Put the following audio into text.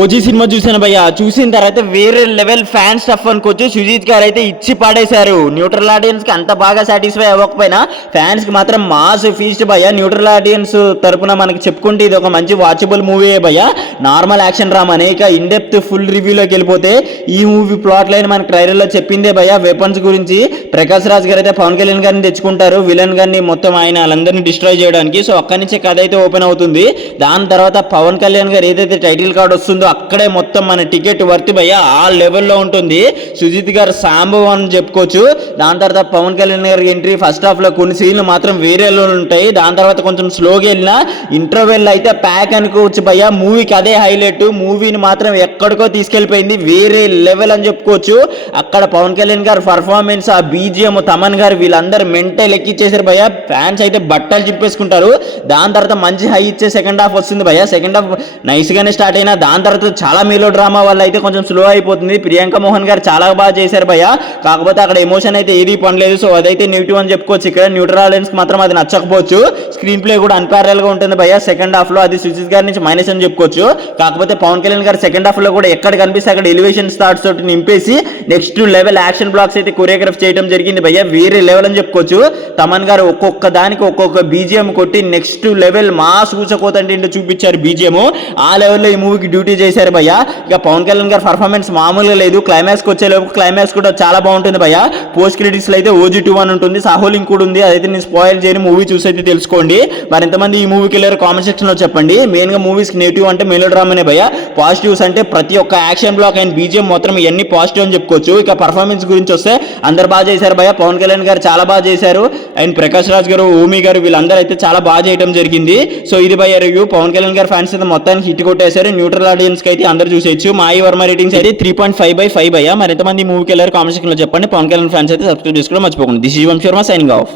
OG cinema చూసాను భయ్య. చూసిన తర్వాత వేరే లెవెల్ ఫ్యాన్ స్టఫ్ అనుకోవచ్చు. సుజీత్ గారు అయితే ఇచ్చి పాడేశారు. న్యూట్రల్ ఆడియన్స్ కి అంత బాగా సాటిస్ఫై అవ్వకపోయినా ఫ్యాన్స్ కి మాత్రం మాస్ ఫీస్ట్ భయ్య. న్యూట్రల్ ఆడియన్స్ తరపున మనకి చెప్పుకుంటే ఇది ఒక మంచి వాచబుల్ మూవీ భయ్య. నార్మల్ యాక్షన్ డ్రామా అనేక ఇన్ డెప్త్ ఫుల్ రివ్యూలోకి వెళ్ళిపోతే ఈ మూవీ ప్లాట్ లైన్ మనకి ట్రైలర్ లో చెప్పిందే భయ్య. వెపన్స్ గురించి ప్రకాష్ రాజ్ గారు అయితే పవన్ కళ్యాణ్ గారిని తెచ్చుకుంటారు, విలన్ గారిని మొత్తం ఆయన వాళ్ళందరినీ డిస్ట్రాయ్ చేయడానికి. సో అక్కడి నుంచే కథ అయితే ఓపెన్ అవుతుంది. దాని తర్వాత పవన్ కళ్యాణ్ గారు ఏదైతే టైటిల్ కార్డ్ వస్తుందో అక్కడే మొత్తం మన టికెట్ వర్తి భయ్య ఆ లెవెల్లో ఉంటుంది. సుజిత్ గారు సాంబవ్ అని చెప్పుకోవచ్చు. దాని తర్వాత పవన్ కళ్యాణ్ గారి ఎంట్రీ ఫస్ట్ హాఫ్ లో కొన్ని సీన్లు మాత్రం వేరే ఉంటాయి. దాని తర్వాత కొంచెం స్లోగా వెళ్ళిన ఇంటర్వెల్ అయితే ప్యాక్ అనుకోవచ్చు భయ్య. మూవీకి అదే హైలైట్. మూవీని మాత్రం ఎక్కడికో తీసుకెళ్లిపోయింది, వేరే లెవెల్ అని చెప్పుకోవచ్చు. అక్కడ పవన్ కళ్యాణ్ గారు పర్ఫార్మెన్స్, ఆ బీజిఎం, తమన్ గారు వీళ్ళందరూ మెంటల్ ఎక్కిచ్చేసారు భయ్య. ఫ్యాన్స్ అయితే బట్టలు చిప్పేసుకుంటారు. దాని తర్వాత మంచి హై ఇచ్చే సెకండ్ హాఫ్ వస్తుంది భయ్య. సెకండ్ హాఫ్ నైస్ గానే స్టార్ట్ అయినా దాని తర్వాత చాలా మీలో డ్రామా వల్ల అయితే కొంచెం స్లో అయిపోతుంది. ప్రియాంక మోహన్ గారు చాలా బాగా చేశారు భయ్య. కాకపోతే అక్కడ ఎమోషన్ అయితే ఏది పడలేదు. సో అదైతే నెగిటివ్ అని చెప్పుకోవచ్చు. ఇక్కడ న్యూట్రల్ ఆడియన్స్ కి మాత్రం అది నచ్చకపోవచ్చు. స్క్రీన్ ప్లే కూడా అన్పారల్ గా ఉంటుంది భయ్య సెకండ్ హాఫ్ లో. అది సుజిత్ గారి నుంచి మైనస్ అని చెప్పుకోవచ్చు. కాకపోతే పవన్ కళ్యాణ్ గారు సెకండ్ హాఫ్ లో కూడా ఎక్కడ కనిపిస్తే అక్కడ ఎలివేషన్ స్టార్ట్స్ తోటి నింపేసి నెక్స్ట్ లెవెల్ యాక్షన్ బ్లాక్స్ అయితే కొరియోగ్రాఫ్ చేయడం జరిగింది భయ్య. వేరే లెవెల్ అని చెప్పుకోవచ్చు. తమన్ గారు ఒక్కొక్క దానికి ఒక్కొక్క బీజిఎం కొట్టి నెక్స్ట్ లెవెల్ మా సూచకోతంటే చూపించారు బీజిఎం. ఆ లెవెల్లో ఈ మూవీకి డ్యూటీ చేశారు భయ్య. ఇక పవన్ కళ్యాణ్ గారి పర్ఫార్మెన్స్ మామూలుగా లేదు. క్లైమాక్స్ వచ్చేలోపు క్లైమాక్స్ కూడా చాలా బాగుంటుంది భయ్య. పోస్ట్ క్రెడిట్స్ లో అయితే ఓజీ 2 అని ఉంటుంది, సాహోలింగ్ కూడా ఉంది. అదైతే నేను స్పాయిల్ చేయని మూవీ చూసి అయితే తెలుసుకోండి. మరి ఎంతమంది ఈ మూవీకి వెళ్ళారు కామెంట్ సెక్షన్ లో చెప్పండి. మెయిన్ గా మూవీస్ నెగిటివ్ అంటే మెలో డ్రామానే భయ్య. పాజిటివ్స్ అంటే ప్రతి ఒక్క యాక్షన్ బ్లాక్ అండ్ బీజిఎం మొత్తం ఇవన్నీ పాజిటివ్ అని చెప్పుకోవచ్చు. ఇక పర్ఫార్మెన్స్ గురించి వస్తే అందరు బాగా చేశారు భయ్య. పవన్ కళ్యాణ్ గారు చాలా బాగా చేశారు అండ్ ప్రకాష్ రాజ్ గారు, ఓమి గారు వీళ్ళందరూ అయితే చాలా బాగా చేయడం జరిగింది. సో ఇది భయ్య రివ్యూ. పవన్ కళ్యాణ్ గారు ఫ్యాన్స్ అయితే మొత్తానికి హిట్ కొట్టేశారు. న్యూట్రల్ ఆడియన్స్ కి అయితే అందరూ చూసేయచ్చు. మా ఈ వర్మ రేటింగ్స్ అయితే 3.5/5 భయ్య. మరి ఎంతమంది మూవీకి వెళ్ళారు కామెంట్ సెక్షన్ లో చెప్పండి. పవన్ కళ్యాణ్ ఫ్యాన్స్ అయితే సబ్స్క్రైబ్ చేసుకోవడం మర్చిపోకండి. This is Vamshi Varma signing of.